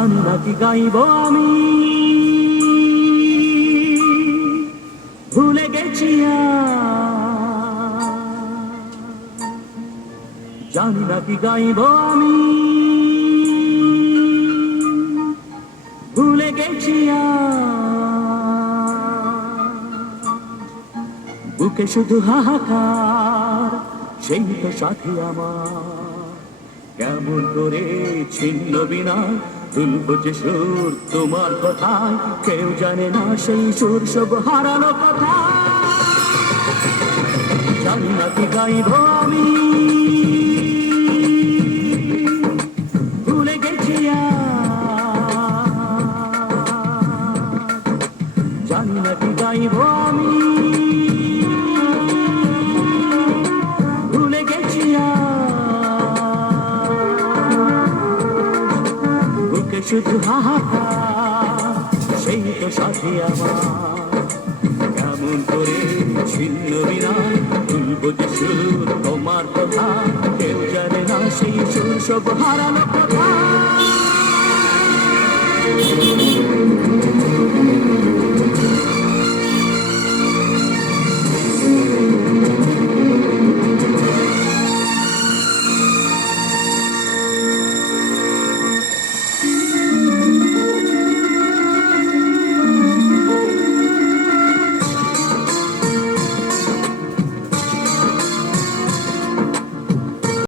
জানি না কি গাইব আমি, ভুলে গেছি জানি না কি গাইব আমি, ভুলে গেছি বুকে শুধু হাহাকার, সেই তো সাথী আমার। কেমন করে ছিন্ন বিনা তুলবো যে সুর তোমার কথায়, কেউ জানে না সেই সুর সব হারানো কথা। জানি না কি গাইব আমি, ভুলে গেছি জানি না কি গাইব আমি, ভুলে গেছি বুকে শুধু হাহাকার, সেই তো সাথী আমার। কেমন করে ছিন্ন বিনা তুলবো যে সুর তোমার কথা, কেউ জানে না সেই সুর সব হারানো কথা।